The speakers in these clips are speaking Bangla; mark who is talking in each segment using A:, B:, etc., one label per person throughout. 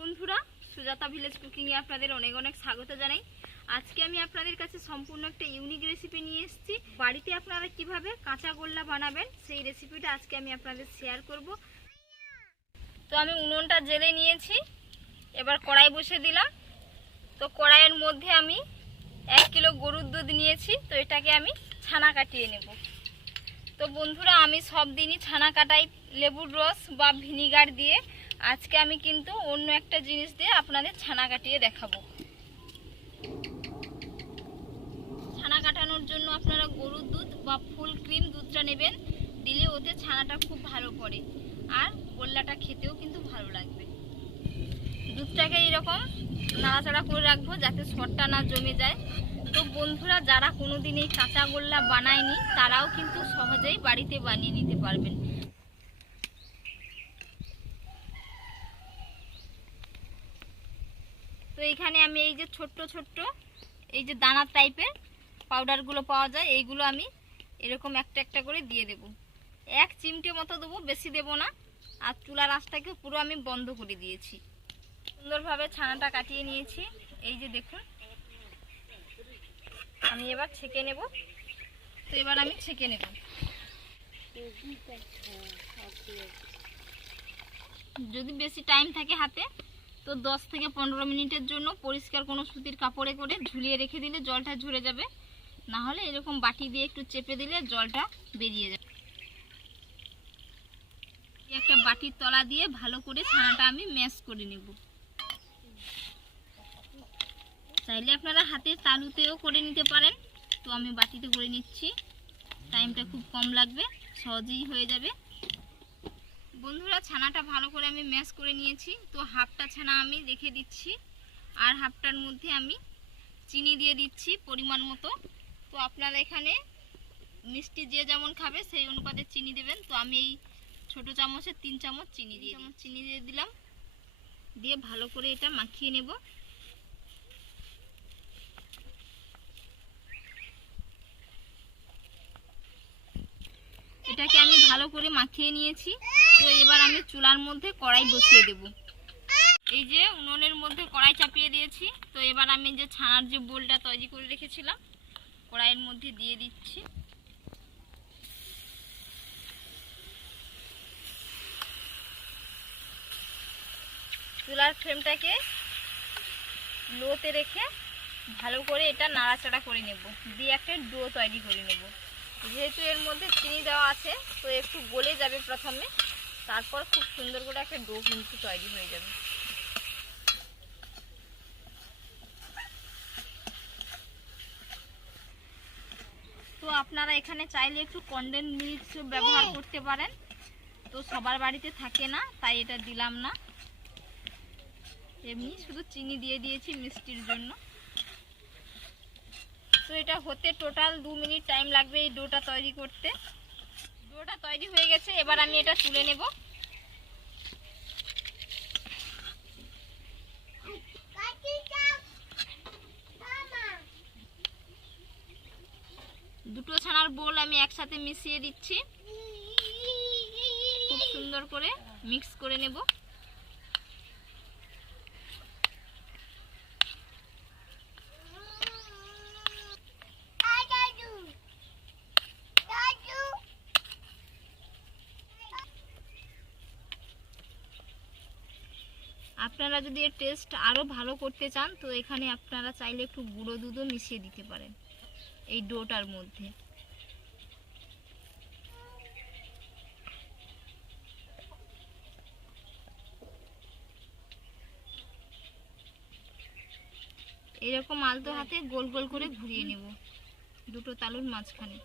A: বন্ধুরা, সুজাতা ভিলেজ কুকিংয়ে আপনাদের অনেক অনেক স্বাগত জানাই। আজকে আমি আপনাদের কাছে সম্পূর্ণ একটা ইউনিক রেসিপি নিয়ে এসেছি। বাড়িতে আপনারা কীভাবে কাঁচা গোল্লা বানাবেন, সেই রেসিপিটা আজকে আমি আপনাদের শেয়ার করব। তো আমি উনুনটা জেলে নিয়েছি, এবার কড়াই বসে দিলাম। তো কড়াইয়ের মধ্যে আমি এক কিলো গরুর দুধ নিয়েছি, তো এটাকে আমি ছানা কাটিয়ে নেব। তো বন্ধুরা, আমি সব দিনই ছানা কাটাই লেবুর রস বা ভিনিগার দিয়ে। আজকে আমি কিন্তু অন্য একটা জিনিস দিয়ে আপনাদের ছানা কাটিয়ে দেখাবো। ছানা কাটানোর জন্য আপনারা গরুর দুধ বা ফুল ক্রিম দুধটা নেবেন, দিলে ওতে ছানাটা খুব ভালো পড়ে আর গোল্লাটা খেতেও কিন্তু ভালো লাগবে। দুধটাকে এরকম নাড়াচাড়া করে রাখব যাতে সরটা না জমে যায়। তো বন্ধুরা, যারা কোনোদিন এই কাঁচা গোল্লা বানায়নি, তারাও কিন্তু সহজেই বাড়িতে বানিয়ে নিতে পারবেন। এইখানে আমি এই যে ছোট্ট ছোট্ট এই যে দানার টাইপের পাউডারগুলো পাওয়া যায়, এইগুলো আমি এরকম একটা একটা করে দিয়ে দেব। এক চিমটে মতো দেবো, বেশি দেব না। আর চুলার আঁচটাকে পুরো আমি বন্ধ করে দিয়েছি। সুন্দরভাবে ছানাটা কাটিয়ে নিয়েছি। এই যে দেখুন, আমি এবার ছেঁকে নেব। তো এবার আমি ছেঁকে নেব। যদি বেশি টাইম থাকে হাতে তো দশ থেকে পনেরো মিনিটের জন্য পরিষ্কার কোনো সুতির কাপড়ে করে ঝুলিয়ে রেখে দিলে জলটা ঝরে যাবে। না হলে এরকম বাটি দিয়ে একটু চেপে দিলে জলটা বেরিয়ে যাবে। একটা বাটির তলা দিয়ে ভালো করে ছানাটা আমি ম্যাশ করে নেব। চাইলে আপনারা হাতের তালুতেও করে নিতে পারেন। তো আমি বাটিতে করে নিচ্ছি। টাইমটা খুব কম লাগবে, সহজেই হয়ে যাবে। বন্ধুরা, ছানাটা ভালো করে আমি ম্যাশ করে নিয়েছি। তো হাফটা ছানা আমি রেখে দিচ্ছি, আর হাফটার মধ্যে আমি চিনি দিয়ে দিচ্ছি পরিমাণ মতো। তো আপনারা এখানে মিষ্টি যে যেমন খাবে সেই অনুপাতে চিনি দেবেন। তো আমি এই ছোট চামচের তিন চামচ চিনি দিয়ে চামচ চিনি দিয়ে দিলাম। দিয়ে ভালো করে এটা মাখিয়ে নেব। এটাকে আমি ভালো করে মাখিয়ে নিয়েছি। তো এবার আমি চুলার মধ্যে কড়াই বসিয়ে দেব। এই যে উনুনের মধ্যে কড়াই চাপিয়ে দিয়েছি। তো এবার আমি যে ছানার যে বোলটা তৈরি করে রেখেছিলাম, কড়াইয়ের মধ্যে দিয়ে দিচ্ছি। চুলার ফ্লেমটাকে লোতে রেখে ভালো করে এটা নাড়াচাড়া করে নেব। দিয়ে একটা ডো তৈরি করে নেব। যেহেতু এর মধ্যে চিনি দেওয়া আছে, তো একটু গলে যাবে প্রথমে। তারপর খুব সুন্দর করে একটা ডো কিন্তু তৈরি হয়ে যাবে। তো আপনারা এখানে চাইলে একটু কন্ডেন্স মিল্ক ব্যবহার করতে পারেন। তো সবার বাড়িতে থাকে না, তাই এটা দিলাম না। এমনি শুধু চিনি দিয়ে দিয়েছি মিষ্টির জন্য। তো এটা হতে টোটাল দু মিনিট টাইম লাগবে এই ডোটা তৈরি করতে। ডোটা তৈরি হয়ে গেছে, এবার আমি এটা তুলে নেব। দুটো ছানার বোল আমি একসাথে মিশিয়ে দিচ্ছি। খুব সুন্দর করে মিক্স করে নেব। আপনারা যদি এর টেস্ট আরও ভালো করতে চান, তো এখানে আপনারা চাইলে একটু গুঁড়ো দুধও মিশিয়ে দিতে পারেন এই ডোটার মধ্যে। এরকম আলতো হাতে গোল গোল করে ঘুরিয়ে নেব দুটো তালুর মাঝখানে।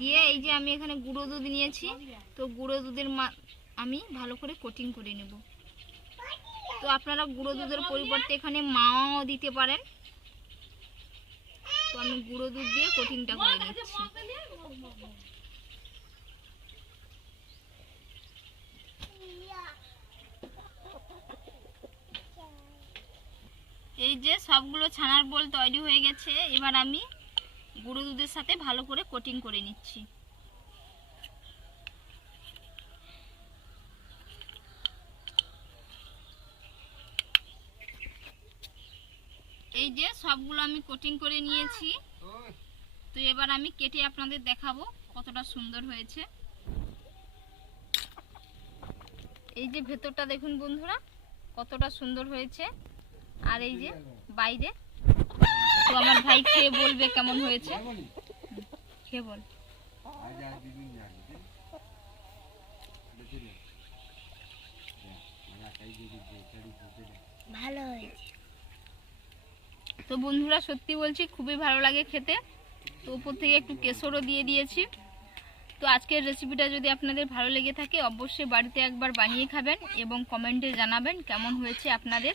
A: দিয়ে এই যে আমি এখানে গুঁড়ো দুধ নিয়েছি, তো গুঁড়ো দুধের আমি ভালো করে কোটিং করে নেব। তো আপনারা গুঁড়ো দুধের পরিবর্তে এখানে মাও দিতে পারেন। তো আমি গুঁড়ো দুধ দিয়ে কোটিংটা করে নিচ্ছি। এই যে সবগুলো ছানার বোল তৈরি হয়ে গেছে। এবার আমি গুঁড়ো দুধের সাথে ভালো করে কোটিং করে নিচ্ছি। এই যে সবগুলো আমি কোটিং করে নিয়েছি। তো এবার আমি কেটে আপনাদের দেখাবো কতটা সুন্দর হয়েছে। এই যে ভেতরটা দেখুন বন্ধুরা, কতটা সুন্দর হয়েছে। আর এই যে বাইরে তো আমার ভাই খেয়ে বলবে কেমন হয়েছে। খেয়ে বল।
B: ভালো হয়েছে।
A: তো বন্ধুরা সত্যি বলছি খুবই ভালো লাগে খেতে। তো উপর থেকে একটু কেশরও দিয়ে দিয়েছি। তো আজকের রেসিপিটা যদি আপনাদের ভালো লেগে থাকে অবশ্যই বাড়িতে একবার বানিয়ে খাবেন এবং কমেন্টে জানাবেন কেমন হয়েছে আপনাদের।